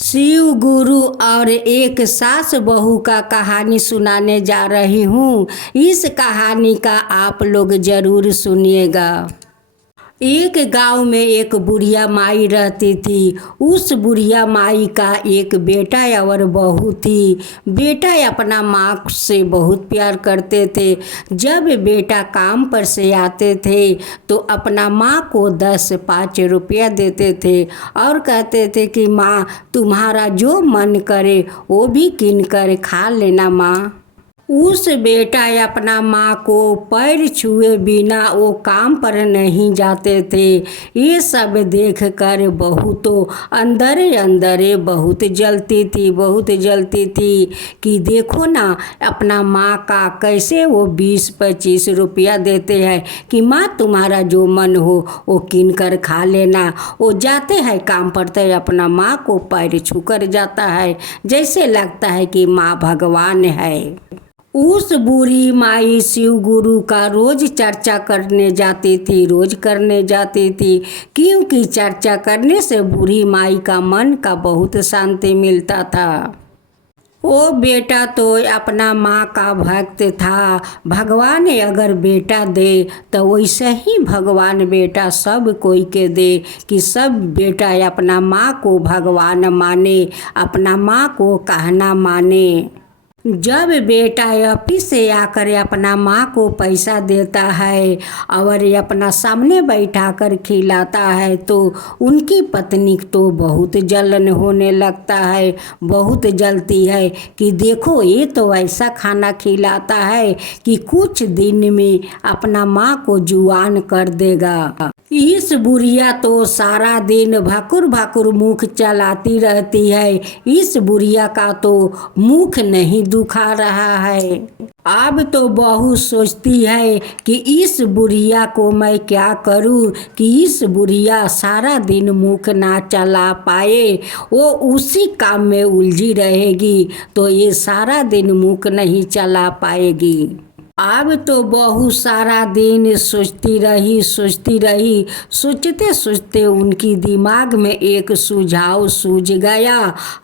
शिव गुरु और एक सास बहू का कहानी सुनाने जा रही हूँ। इस कहानी का आप लोग जरूर सुनिएगा। एक गांव में एक बुढ़िया माई रहती थी। उस बुढ़िया माई का एक बेटा और बहू थी। बेटा अपना माँ से बहुत प्यार करते थे। जब बेटा काम पर से आते थे तो अपना माँ को 10-5 रुपया देते थे और कहते थे कि माँ तुम्हारा जो मन करे वो भी किन कर खा लेना माँ। उस बेटा अपना माँ को पैर छुए बिना वो काम पर नहीं जाते थे। ये सब देखकर बहू तो अंदरे अंदरे बहुत जलती थी कि देखो ना अपना माँ का कैसे वो 20-25 रुपया देते हैं कि माँ तुम्हारा जो मन हो वो किन कर खा लेना। वो जाते हैं काम पर तो अपना माँ को पैर छू कर जाता है, जैसे लगता है कि माँ भगवान है। उस बूढ़ी माई शिव गुरु का रोज चर्चा करने जाती थी क्योंकि चर्चा करने से बूढ़ी माई का मन का बहुत शांति मिलता था। वो बेटा तो अपना माँ का भक्त था। भगवान अगर बेटा दे तो वैसे ही भगवान बेटा सब कोई के दे कि सब बेटा अपना माँ को भगवान माने, अपना माँ को कहना माने। जब बेटा ऑफिस से आकर अपना माँ को पैसा देता है और अपना सामने बैठा कर खिलाता है तो उनकी पत्नी तो बहुत जलन होने लगता है, बहुत जलती है कि देखो ये तो ऐसा खाना खिलाता है कि कुछ दिन में अपना माँ को जुआन कर देगा। इस बुढ़िया तो सारा दिन भाकुर मुख चलाती रहती है। इस बुढ़िया का तो मुख नहीं दुखा रहा है। अब तो बहू सोचती है कि इस बुढ़िया को मैं क्या करूं कि इस बुढ़िया सारा दिन मुख ना चला पाए, वो उसी काम में उलझी रहेगी तो ये सारा दिन मुख नहीं चला पाएगी। अब तो बहू सारा दिन सोचती रही। सोचते उनकी दिमाग में एक सुझाव सूझ गया।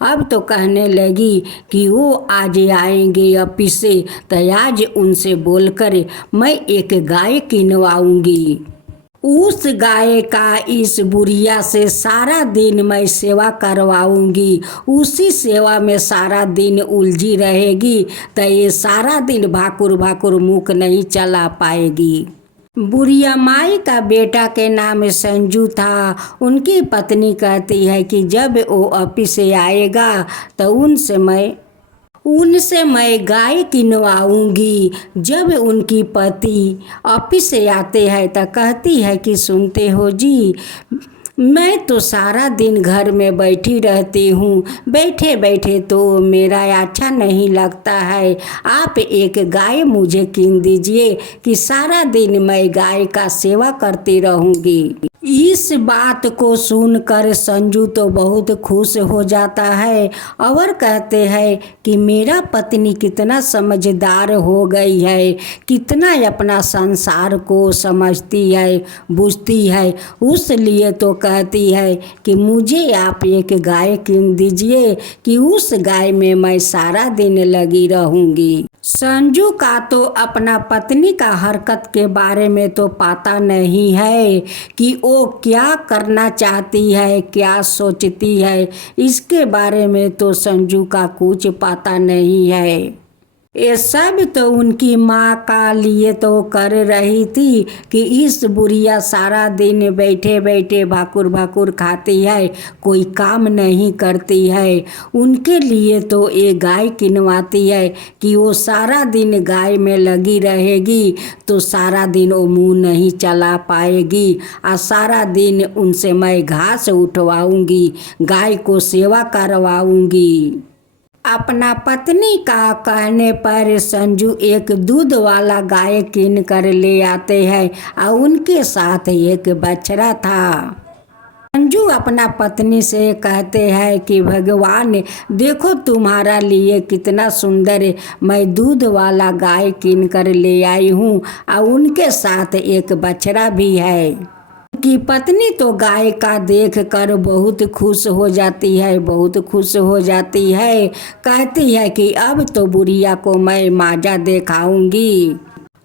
अब तो कहने लगी कि वो आज आएंगे ऑफिस से तो आज उनसे बोलकर मैं एक गाय किनवाऊंगी। उस गाय का इस बुढ़िया से सारा दिन मैं सेवा करवाऊंगी। उसी सेवा में सारा दिन उलझी रहेगी तो ये सारा दिन भाकुर मुख नहीं चला पाएगी। बुढ़िया माई का बेटा के नाम संजू था। उनकी पत्नी कहती है कि जब वो ऑफिस से आएगा तो उनसे मैं गाय किनवाऊंगी। जब उनकी पति ऑफिस से आते हैं तो कहती है कि सुनते हो जी, मैं तो सारा दिन घर में बैठी रहती हूँ, बैठे तो मेरा अच्छा नहीं लगता है। आप एक गाय मुझे कीन दीजिए कि सारा दिन मैं गाय का सेवा करती रहूँगी। इस बात को सुनकर संजू तो बहुत खुश हो जाता है और कहते हैं कि मेरा पत्नी कितना समझदार हो गई है, कितना अपना संसार को समझती है, बुझती है। उसलिए तो कहती है कि मुझे आप एक गाय कीन दीजिए कि उस गाय में मैं सारा दिन लगी रहूँगी। संजू का तो अपना पत्नी का हरकत के बारे में तो पता नहीं है कि वो क्या करना चाहती है, क्या सोचती है। इसके बारे में तो संजू का कुछ पता नहीं है। ये सब तो उनकी माँ का लिए तो कर रही थी कि इस बुढ़िया सारा दिन बैठे भाकुर खाती है, कोई काम नहीं करती है। उनके लिए तो ये गाय किनवाती है कि वो सारा दिन गाय में लगी रहेगी तो सारा दिन वो मुँह नहीं चला पाएगी और सारा दिन उनसे मैं घास उठवाऊंगी, गाय को सेवा करवाऊंगी। अपना पत्नी का कहने पर संजू एक दूध वाला गाय कीन कर ले आते हैं और उनके साथ एक बछड़ा था। संजू अपना पत्नी से कहते हैं कि भगवान देखो तुम्हारा लिए कितना सुंदर मैं दूध वाला गाय कीन कर ले आई हूँ और उनके साथ एक बछड़ा भी है। उनकी पत्नी तो गाय का देख कर बहुत खुश हो जाती है, बहुत खुश हो जाती है। कहती है कि अब तो बुढ़िया को मैं माजा दिखाऊंगी।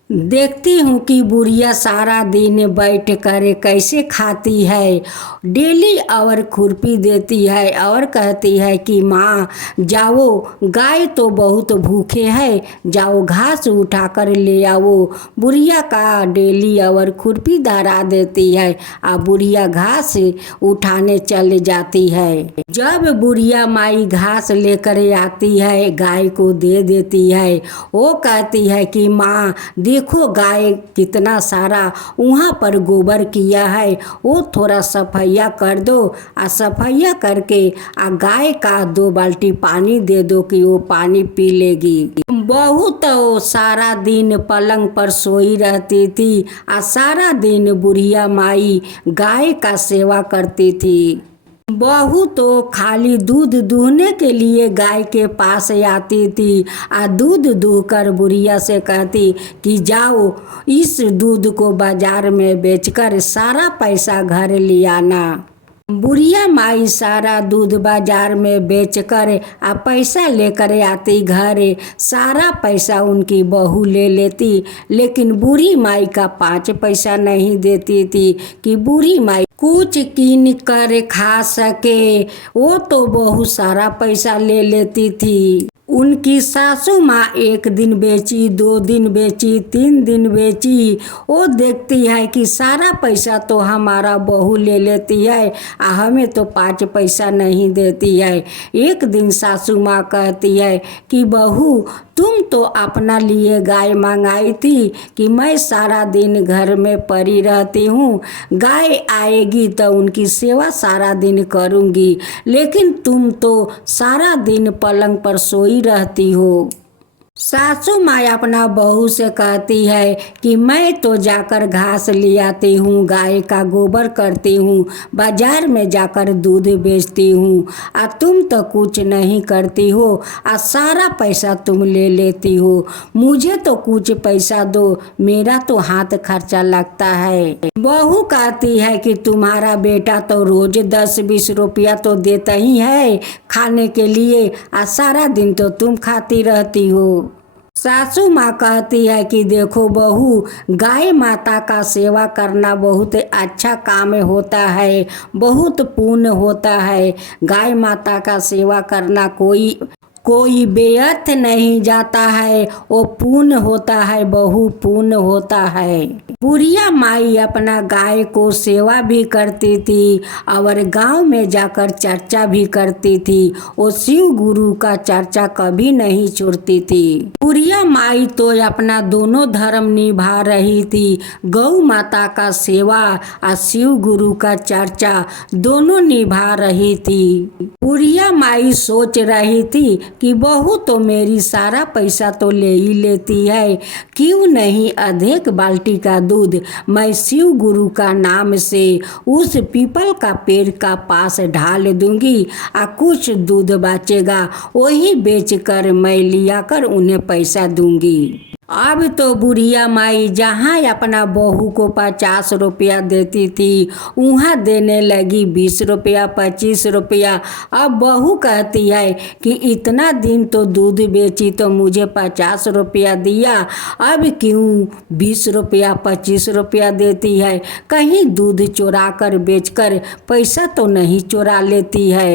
देखती हूँ कि बुढ़िया सारा दिन बैठ कर कैसे खाती है। डेली और खुरपी देती है और कहती है कि माँ जाओ, गाय तो बहुत भूखे है, जाओ घास उठा कर ले आओ। बुढ़िया का डेली और खुरपी धरा देती है और बुढ़िया घास उठाने चल जाती है। जब बुढ़िया माई घास लेकर आती है, गाय को दे देती है। वो कहती है कि माँ देखो गाय कितना सारा वहाँ पर गोबर किया है, वो थोड़ा सफाइया कर दो। सफाइया करके गाय का 2 बाल्टी पानी दे दो कि वो पानी पी लेगी। बहू तो सारा दिन पलंग पर सोई रहती थी। सारा दिन बुढ़िया माई गाय का सेवा करती थी। बहू तो खाली दूध दूहने के लिए गाय के पास आती थी। दूध दूहकर बुढ़िया से कहती कि जाओ इस दूध को बाजार में बेचकर सारा पैसा घर ले आना। बुढ़िया माई सारा दूध बाजार में बेचकर पैसा लेकर आती घर। सारा पैसा उनकी बहू ले लेती, लेकिन बूढ़ी माई का 5 पैसा नहीं देती थी कि बूढ़ी माई कुछ कीन कर खा सके। वो तो बहुत सारा पैसा ले लेती थी। उनकी सासू माँ 1 दिन बेची, 2 दिन बेची, 3 दिन बेची। वो देखती है कि सारा पैसा तो हमारा बहू ले लेती है, हमें तो 5 पैसा नहीं देती है। एक दिन सासू माँ कहती है कि बहू तुम तो अपना लिए गाय मंगाई थी कि मैं सारा दिन घर में पड़ी रहती हूँ, गाय आएगी तो उनकी सेवा सारा दिन करूँगी, लेकिन तुम तो सारा दिन पलंग पर सोई रहती हो। सासू माँ अपना बहू से कहती है कि मैं तो जाकर घास ले आती हूँ, गाय का गोबर करती हूँ, बाजार में जाकर दूध बेचती हूँ, तुम तो कुछ नहीं करती हो, सारा पैसा तुम ले लेती हो। मुझे तो कुछ पैसा दो, मेरा तो हाथ खर्चा लगता है। बहू कहती है कि तुम्हारा बेटा तो रोज 10-20 रुपया तो देता ही है खाने के लिए, सारा दिन तो तुम खाती रहती हो। सासू माँ कहती है कि देखो बहू, गाय माता का सेवा करना बहुत अच्छा काम होता है, बहुत पुण्य होता है। गाय माता का सेवा करना कोई व्यर्थ नहीं जाता है, वो पुण्य होता है, बहु पुण्य होता है। बुढ़िया माई अपना गाय को सेवा भी करती थी और गांव में जाकर चर्चा भी करती थी। वो शिव गुरु का चर्चा कभी नहीं छोड़ती थी। बुढ़िया माई तो अपना दोनों धर्म निभा रही थी, गौ माता का सेवा और शिव गुरु का चर्चा दोनों निभा रही थी। बुढ़िया माई सोच रही थी कि बहू तो मेरी सारा पैसा तो ले ही लेती है, क्यों नहीं अधिक बाल्टी का दूध मैं शिव गुरु का नाम से उस पीपल का पेड़ का पास ढाल दूंगी, कुछ दूध बचेगा वही बेचकर मैं लिया कर उन्हें पैसा दूंगी। अब तो बुढ़िया माई जहाँ अपना बहू को 50 रुपया देती थी, वहाँ देने लगी 20 रुपया, 25 रुपया। अब बहू कहती है कि इतना दिन तो दूध बेची तो मुझे 50 रुपया दिया, अब क्यों 20 रुपया 25 रुपया देती है? कहीं दूध चुरा कर बेचकर पैसा तो नहीं चुरा लेती है।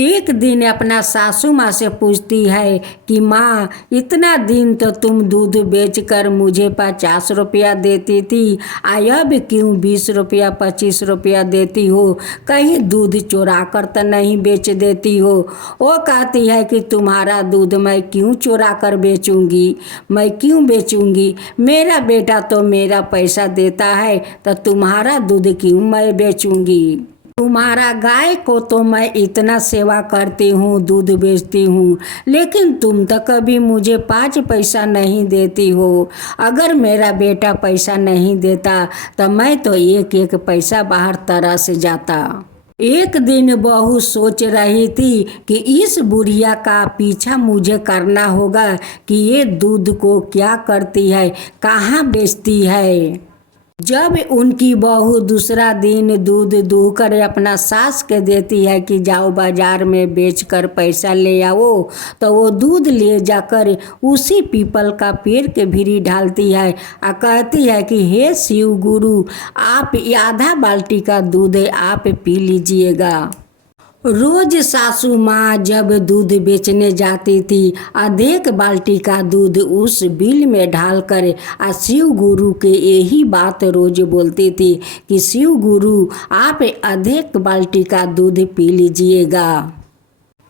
एक दिन अपना सासू माँ से पूछती है कि माँ इतना दिन तो तुम दूध बेचकर मुझे 50 रुपया देती थी, अब क्यों 20 रुपया 25 रुपया देती हो? कहीं दूध चुरा कर तो नहीं बेच देती हो? वो कहती है कि तुम्हारा दूध मैं क्यों चुरा कर बेचूंगी, मैं क्यों बेचूंगी? मेरा बेटा तो मेरा पैसा देता है, तो तुम्हारा दूध क्यों मैं बेचूंगी? तुम्हारा गाय को तो मैं इतना सेवा करती हूँ, दूध बेचती हूँ, लेकिन तुम तो कभी मुझे 5 पैसा नहीं देती हो। अगर मेरा बेटा पैसा नहीं देता तो मैं तो एक पैसा बाहर तरस जाता। एक दिन बहू सोच रही थी कि इस बुढ़िया का पीछा मुझे करना होगा कि ये दूध को क्या करती है, कहाँ बेचती है। जब उनकी बहू दूसरा दिन दूध दूहकर अपना सास के देती है कि जाओ बाजार में बेचकर पैसा ले आओ, तो वो दूध ले जाकर उसी पीपल का पेड़ के भीरी ढालती है और कहती है कि हे शिव गुरु, आप आधा बाल्टी का दूध आप पी लीजिएगा। रोज सासू माँ जब दूध बेचने जाती थी, आधेक बाल्टी का दूध उस बिल में डालकर शिव गुरु के यही बात रोज बोलती थी कि शिव गुरु, आप आधेक बाल्टी का दूध पी लीजिएगा।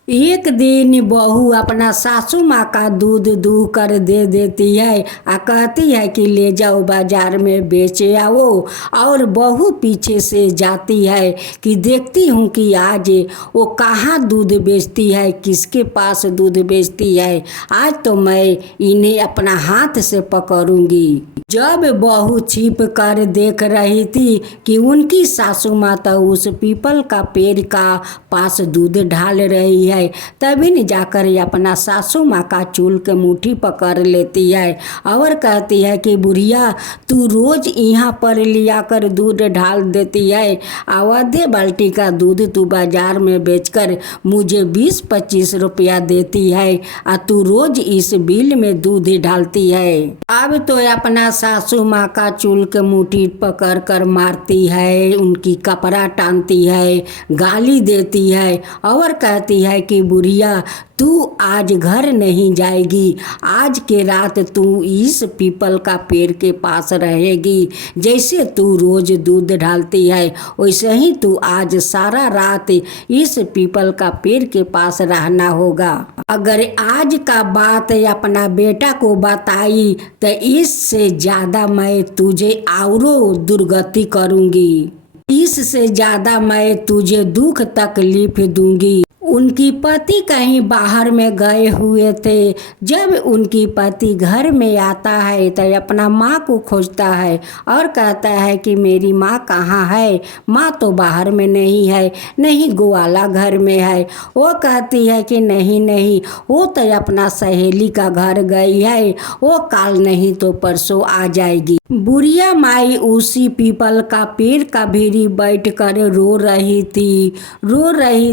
एक दिन बहू अपना सासू माँ का दूध दूह कर दे देती है और कहती है कि ले जाओ बाजार में बेचे आओ, और बहू पीछे से जाती है कि देखती हूँ कि आज वो कहाँ दूध बेचती है, किसके पास दूध बेचती है, आज तो मैं इन्हें अपना हाथ से पकड़ूंगी। जब बहू छिप कर देख रही थी कि उनकी सासू माता उस पीपल का पेड़ का पास दूध ढाल रही है, तभी न जाकर अपना सासू माँ का चूल के मुट्ठी पकड़ लेती है और कहती है कि बुढ़िया, तू रोज यहाँ पर लिया कर दूध ढाल देती है, आधे बाल्टी का दूध तू बाजार में बेचकर मुझे 20-25 रुपया देती है और तू रोज इस बिल में दूध ढालती है। अब तो अपना सासू माँ का चूल के मुट्ठी पकड़ कर मारती है, उनकी कपड़ा टानती है, गाली देती है और कहती है कि बुढ़िया, तू आज घर नहीं जाएगी, आज के रात तू इस पीपल का पेड़ के पास रहेगी। जैसे तू रोज दूध ढालती है वैसे ही तू आज सारा रात इस पीपल का पेड़ के पास रहना होगा। अगर आज का बात अपना बेटा को बताई तो इससे ज़्यादा मैं तुझे औरों दुर्गति करूँगी, इससे ज़्यादा मैं तुझे दुख तकलीफ दूंगी। उनकी पति कहीं बाहर में गए हुए थे। जब उनकी पति घर में आता है तो अपना माँ को खोजता है और कहता है कि मेरी माँ कहाँ है, माँ तो बाहर में नहीं है, नहीं ग्वाला घर में है। वो कहती है कि नहीं नहीं, वो तो अपना सहेली का घर गई है, वो काल नहीं तो परसों आ जाएगी। बुढ़िया माई उसी पीपल का पेड़ का भीरी बैठ कर रो रही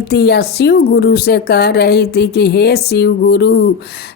थी या शिव गुरु से कह रही थी कि हे शिव गुरु,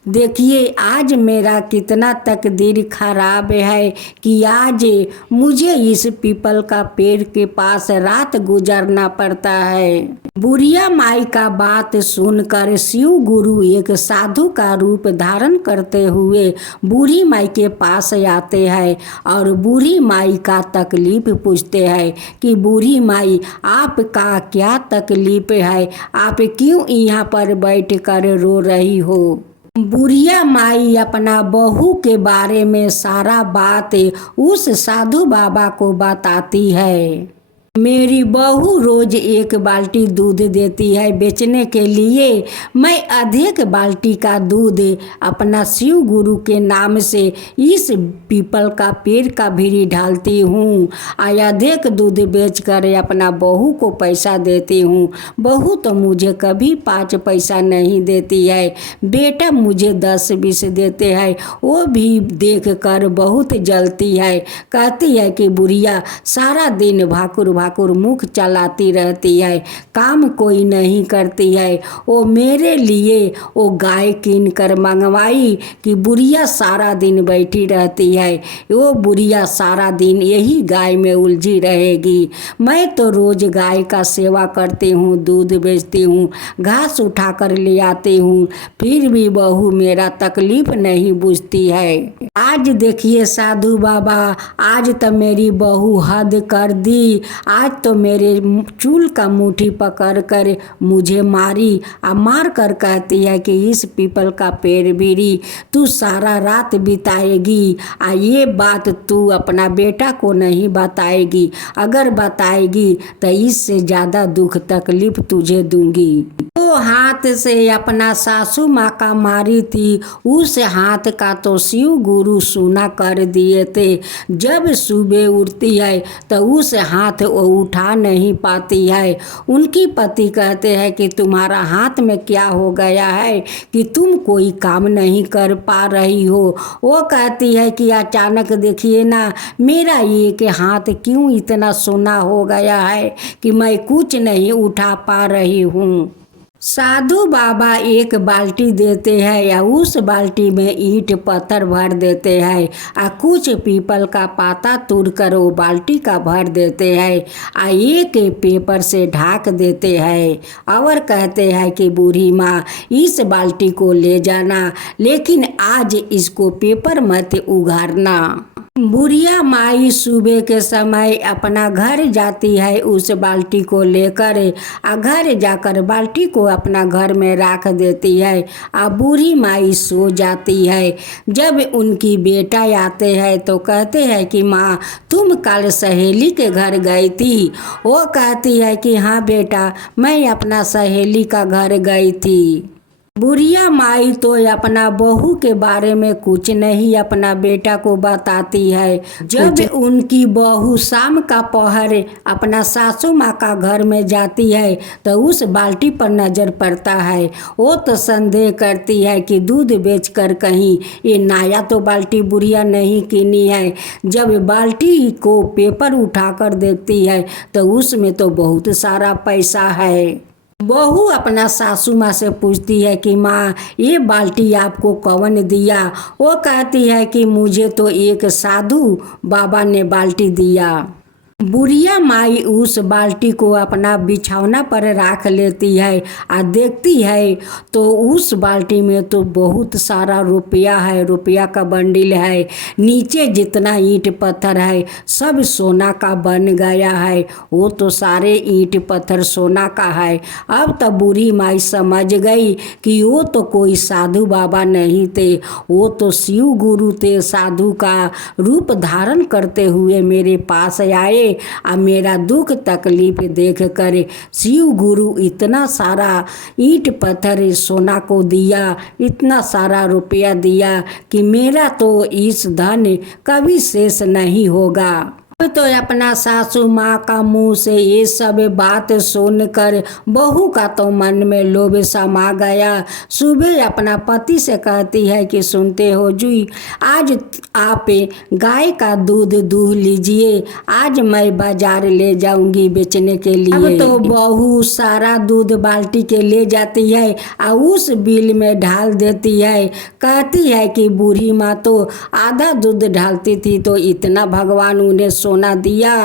देखिए आज मेरा कितना तकदीर खराब है कि आज मुझे इस पीपल का पेड़ के पास रात गुजारना पड़ता है। बुढ़िया माई का बात सुनकर शिव गुरु एक साधु का रूप धारण करते हुए बूढ़ी माई के पास आते हैं और बूढ़ी माई का तकलीफ पूछते हैं कि बूढ़ी माई, आपका क्या तकलीफ है, आप क्यों यहाँ पर बैठ कर रो रही हो। बुढ़िया माई अपना बहू के बारे में सारा बात उस साधु बाबा को बताती है। मेरी बहू रोज एक बाल्टी दूध देती है बेचने के लिए, मैं अधिक बाल्टी का दूध अपना शिव गुरु के नाम से इस पीपल का पेड़ का भीरी ढालती हूँ और अधिक दूध बेचकर अपना बहू को पैसा देती हूँ। बहू तो मुझे कभी 5 पैसा नहीं देती है, बेटा मुझे 10-20 देते हैं, वो भी देख कर बहुत जलती है। कहती है कि बुढ़िया सारा दिन भाकुर मुख चलाती रहती है, काम कोई नहीं करती है। वो मेरे लिए वो गाय कीन कर मंगवाई कि बुढ़िया सारा दिन बैठी रहती है, वो बुढ़िया सारा दिन यही गाय में उलझी रहेगी। मैं तो रोज गाय का सेवा करती हूँ, दूध बेचती हूँ, घास उठा कर ले आती हूँ, फिर भी बहू मेरा तकलीफ नहीं बुझती है। आज देखिए साधु बाबा, आज तो मेरी बहू हद कर दी, आज तो मेरे चूल का मुट्ठी पकड़ कर मुझे मारी और मार कर कहती है कि इस पीपल का पेड़ बीड़ी तू सारा रात बिताएगी और ये बात तू अपना बेटा को नहीं बताएगी, अगर बताएगी तो इससे ज़्यादा दुख तकलीफ तुझे दूंगी। तो जो हाथ से अपना सासू माँ का मारी थी, उस हाथ का तो शिव गुरु सूना कर दिए थे। जब सुबह उठती है तो उस हाथ वो उठा नहीं पाती है। उनकी पति कहते हैं कि तुम्हारा हाथ में क्या हो गया है कि तुम कोई काम नहीं कर पा रही हो। वो कहती है कि अचानक देखिए ना, मेरा ये कि हाथ क्यों इतना सूना हो गया है कि मैं कुछ नहीं उठा पा रही हूँ। साधु बाबा एक बाल्टी देते हैं या उस बाल्टी में ईंट पत्थर भर देते हैं और कुछ पीपल का पाता तोड़ कर वो बाल्टी का भर देते हैं और एक पेपर से ढक देते हैं और कहते हैं कि बूढ़ी माँ इस बाल्टी को ले जाना, लेकिन आज इसको पेपर मत उघाड़ना। बुढ़िया माई सुबह के समय अपना घर जाती है उस बाल्टी को लेकर, घर जाकर बाल्टी को अपना घर में रख देती है और बूढ़ी माई सो जाती है। जब उनकी बेटा आते हैं तो कहते हैं कि माँ तुम कल सहेली के घर गई थी। वो कहती है कि हाँ बेटा, मैं अपना सहेली का घर गई थी। बुढ़िया माई तो अपना बहू के बारे में कुछ नहीं अपना बेटा को बताती है। जब उनकी बहू शाम का पहर अपना सासू माँ का घर में जाती है तो उस बाल्टी पर नजर पड़ता है। वो तो संदेह करती है कि दूध बेचकर कहीं ये नया तो बाल्टी बुढ़िया नहीं कीनी है। जब बाल्टी को पेपर उठाकर देखती है तो उसमें तो बहुत सारा पैसा है। बहू अपना सासू माँ से पूछती है कि माँ ये बाल्टी आपको कौन दिया। वो कहती है कि मुझे तो एक साधु बाबा ने बाल्टी दिया। बुढ़िया माई उस बाल्टी को अपना बिछौना पर रख लेती है और देखती है तो उस बाल्टी में तो बहुत सारा रुपया है, रुपया का बंडल है। नीचे जितना ईंट पत्थर है सब सोना का बन गया है। वो तो सारे ईंट पत्थर सोना का है। अब तो बूढ़ी माई समझ गई कि वो तो कोई साधु बाबा नहीं थे, वो तो शिव गुरु थे। साधु का रूप धारण करते हुए मेरे पास आए और मेरा दुख तकलीफ देख कर शिव गुरु इतना सारा ईंट पत्थर सोना को दिया, इतना सारा रुपया दिया कि मेरा तो इस धन कभी शेष नहीं होगा। तो अपना सासू माँ का मुंह से ये सब बात सुनकर बहू का तो मन में लोभ समा गया। सुबह अपना पति से कहती है कि सुनते हो जुई, आज आप गाय का दूध दूह लीजिए, आज मैं बाजार ले जाऊंगी बेचने के लिए। अब तो बहू सारा दूध बाल्टी के ले जाती है और उस बिल में ढाल देती है। कहती है कि बूढ़ी माँ तो आधा दूध ढालती थी तो इतना भगवान उन्हें सोना दिया,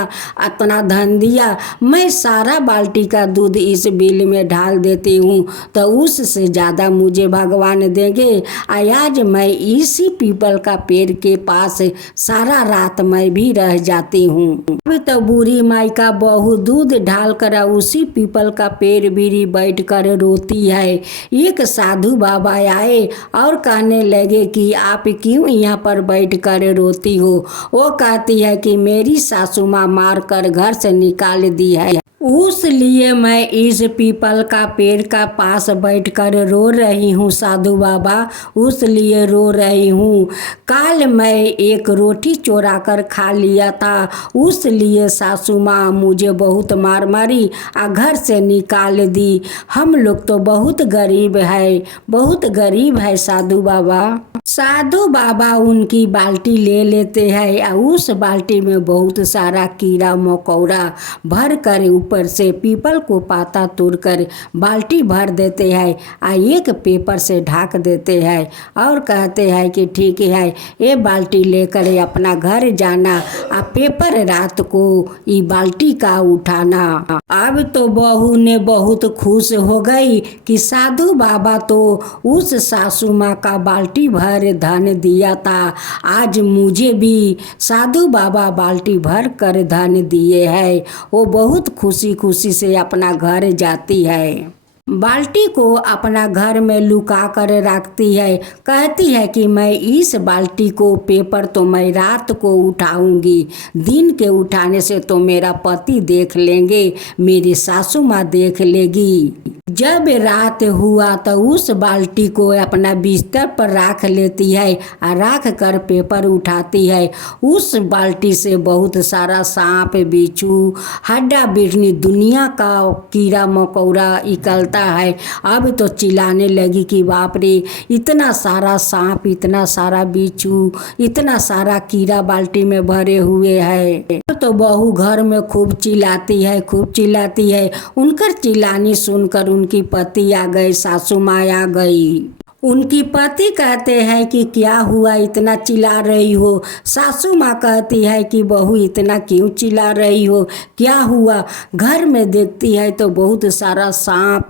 इतना धन दिया, मैं सारा बाल्टी का दूध इस बिल में ढाल देती हूँ तो उससे ज़्यादा मुझे भगवान देंगे। आज मैं इसी पीपल का पेड़ के पास सारा रात मैं भी रह जाती हूँ। अब तो बूढ़ी माई का बहू दूध ढाल कर उसी पीपल का पेड़ भी बैठ कर रोती है। एक साधु बाबा आए और कहने लगे कि आप क्यों यहाँ पर बैठ कर रोती हो। वो कहती है कि मेरी सासू माँ मार कर घर से निकाल दी है, उस लिए मैं इस पीपल का पेड़ का पास बैठकर रो रही हूँ साधु बाबा, उस लिए रो रही हूँ। कल मैं एक रोटी चोरा कर खा लिया था, उस लिए सासू माँ मुझे बहुत मार मारी और घर से निकाल दी। हम लोग तो बहुत गरीब है, बहुत गरीब है साधु बाबा। साधु बाबा उनकी बाल्टी ले लेते हैं और उस बाल्टी में बहुत सारा कीड़ा मकोड़ा भर कर ऊपर से पीपल को पाता तोड़कर बाल्टी भर देते हैं और एक पेपर से ढक देते हैं और कहते हैं कि ठीक है, ये बाल्टी लेकर अपना घर जाना और पेपर रात को ये बाल्टी का उठाना। अब तो बहू ने बहुत खुश हो गई कि साधु बाबा तो उस सासू माँ का बाल्टी भर धन दिया था, आज मुझे भी साधु बाबा बाल्टी भर कर धन दिए हैं। वो बहुत खुशी खुशी से अपना घर जाती है, बाल्टी को अपना घर में लुका कर रखती है। कहती है कि मैं इस बाल्टी को पेपर तो मैं रात को उठाऊंगी, दिन के उठाने से तो मेरा पति देख लेंगे, मेरी सासू माँ देख लेगी। जब रात हुआ तो उस बाल्टी को अपना बिस्तर पर रख लेती है और रख कर पेपर उठाती है। उस बाल्टी से बहुत सारा सांप बिच्छू हड्डा बिढ़नी दुनिया का कीड़ा मकोड़ा निकलता है। अब तो चिल्लाने लगी कि बाप रे, इतना सारा सांप, इतना सारा बिच्छू, इतना सारा कीड़ा बाल्टी में भरे हुए है। तो बहू घर में खूब चिल्लाती है, खूब चिल्लाती है। उनकर चिल्लानी सुनकर उनकी पति आ गए, सासू माँ आ गई। उनकी पति कहते हैं कि क्या हुआ, इतना चिल्ला रही हो। सासू माँ कहती है कि बहू इतना क्यों चिल्ला रही हो, क्या हुआ। घर में देखती है तो बहुत सारा सांप,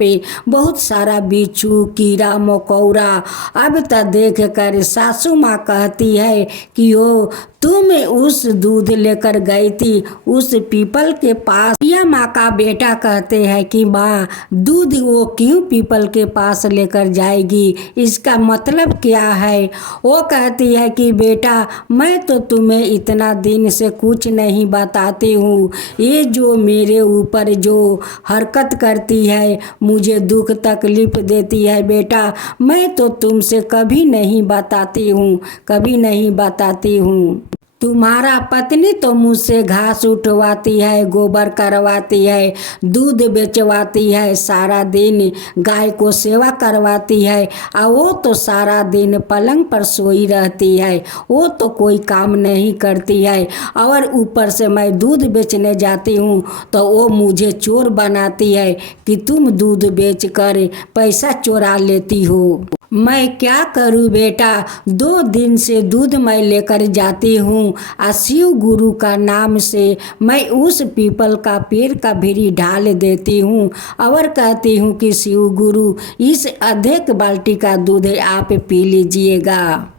बहुत सारा बिच्छू कीड़ा मकोड़ा। अब तक देख कर सासू माँ कहती है कि ओ तुम उस दूध लेकर गई थी उस पीपल के पास। या माँ का बेटा कहते हैं कि माँ दूध वो क्यों पीपल के पास लेकर जाएगी, इसका मतलब क्या है। वो कहती है कि बेटा मैं तो तुम्हें इतना दिन से कुछ नहीं बताती हूँ, ये जो मेरे ऊपर जो हरकत करती है, मुझे दुख तकलीफ देती है बेटा, मैं तो तुमसे कभी नहीं बताती हूँ, कभी नहीं बताती हूँ। तुम्हारा पत्नी तो मुझसे घास उठवाती है, गोबर करवाती है, दूध बेचवाती है, सारा दिन गाय को सेवा करवाती है, और वो तो सारा दिन पलंग पर सोई रहती है, वो तो कोई काम नहीं करती है। और ऊपर से मैं दूध बेचने जाती हूँ तो वो मुझे चोर बनाती है कि तुम दूध बेच कर पैसा चुरा लेती हो। मैं क्या करूं बेटा, 2 दिन से दूध मैं लेकर जाती हूँ और शिव गुरु का नाम से मैं उस पीपल का पेड़ का भिरी ढाल देती हूँ और कहती हूँ कि शिव गुरु इस अधिक बाल्टी का दूध आप पी लीजिएगा।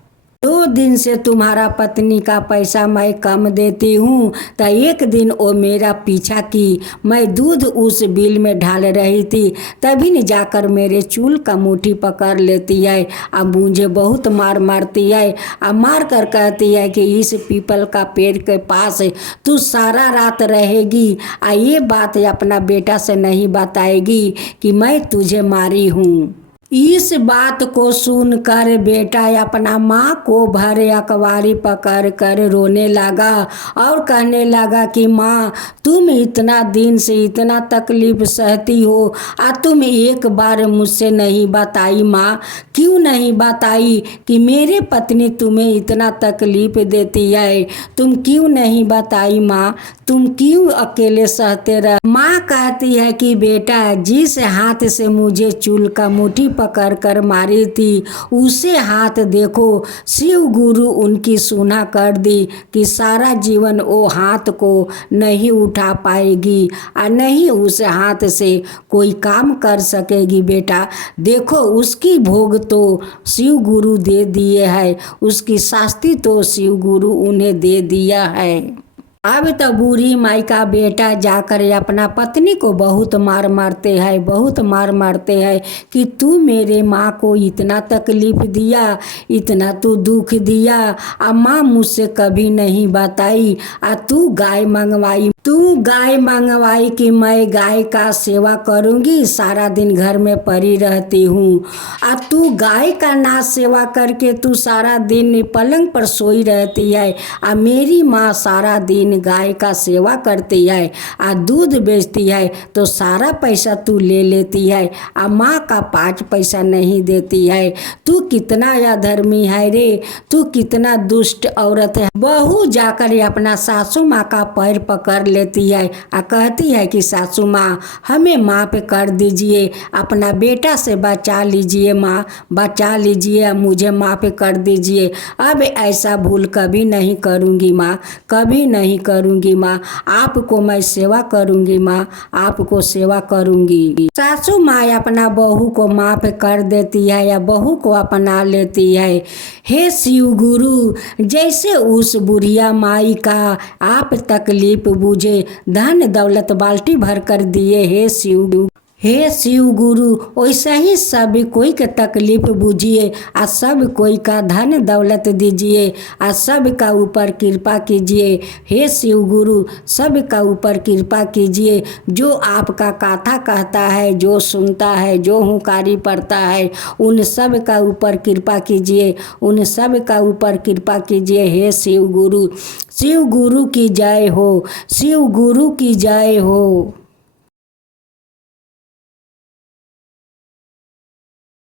2 दिन से तुम्हारा पत्नी का पैसा मैं कम देती हूँ, तो एक दिन वो मेरा पीछा की, मैं दूध उस बिल में डाल रही थी, तभी न जाकर मेरे चूल का मुट्ठी पकड़ लेती है। अब मुझे बहुत मार मारती है, अब मार कर कहती है कि इस पीपल का पेड़ के पास तू सारा रात रहेगी, और ये बात अपना बेटा से नहीं बताएगी कि मैं तुझे मारी हूँ। इस बात को सुनकर बेटा अपना माँ को भरे अकवारी पकड़ कर रोने लगा और कहने लगा कि माँ तुम इतना दिन से इतना तकलीफ सहती हो, तुम एक बार मुझसे नहीं बताई माँ, क्यों नहीं बताई कि मेरे पत्नी तुम्हें इतना तकलीफ देती है, तुम क्यों नहीं बताई माँ, तुम क्यों अकेले सहते रह। माँ कहती है कि बेटा जिस हाथ से मुझे चूल का मुट्ठी पकड़ कर मारी थी उसे हाथ देखो, शिव गुरु उनकी सुना कर दी कि सारा जीवन वो हाथ को नहीं उठा पाएगी और नहीं उस हाथ से कोई काम कर सकेगी। बेटा देखो उसकी भोग तो शिव गुरु दे दिए है, उसकी शास्ति तो शिव गुरु उन्हें दे दिया है। अब तो बूढ़ी माई का बेटा जाकर अपना पत्नी को बहुत मार मारते हैं, बहुत मार मारते हैं कि तू मेरे माँ को इतना तकलीफ दिया, इतना तू दुख दिया, माँ मुझसे कभी नहीं बताई, तू गाय मंगवाई, तू गाय मंगवाई कि मैं गाय का सेवा करूँगी, सारा दिन घर में पड़ी रहती हूँ, तू गाय का ना सेवा करके तू सारा दिन पलंग पर सोई रहती है, मेरी माँ सारा दिन गाय का सेवा करती है, दूध बेचती है, तो सारा पैसा तू ले लेती है, माँ का 5 पैसा नहीं देती है। तू कितना अधर्मी है रे, तू कितना दुष्ट औरत है। बहू जाकर अपना सासू माँ का पैर पकड़ लेती है और कहती है कि सासू माँ हमें माफ़ कर दीजिए, अपना बेटा से बचा लीजिए माँ, बचा लीजिए, मुझे माफ़ कर दीजिए, अब ऐसा भूल कभी नहीं करूँगी माँ, कभी नहीं करूँगी माँ, आपको मैं सेवा करूँगी माँ, आपको सेवा करूँगी। सासू माँ अपना बहू को माफ़ कर देती है या बहू को अपना लेती है। हे शिव गुरु जैसे उस बुढ़िया माई का आप तकलीफ बूझे, धन दौलत बाल्टी भर कर दिए हे शिव, हे शिव गुरु वैसा ही सब कोई के तकलीफ बुझिए आ सब कोई का धन दौलत दीजिए आ सब का ऊपर कृपा कीजिए। हे शिव गुरु सब का ऊपर कृपा कीजिए। जो आपका कथा कहता है, जो सुनता है, जो हुंकारी पड़ता है, उन सब का ऊपर कृपा कीजिए, उन सब का ऊपर कृपा कीजिए। हे शिव गुरु की जय हो, शिव गुरु की जय हो।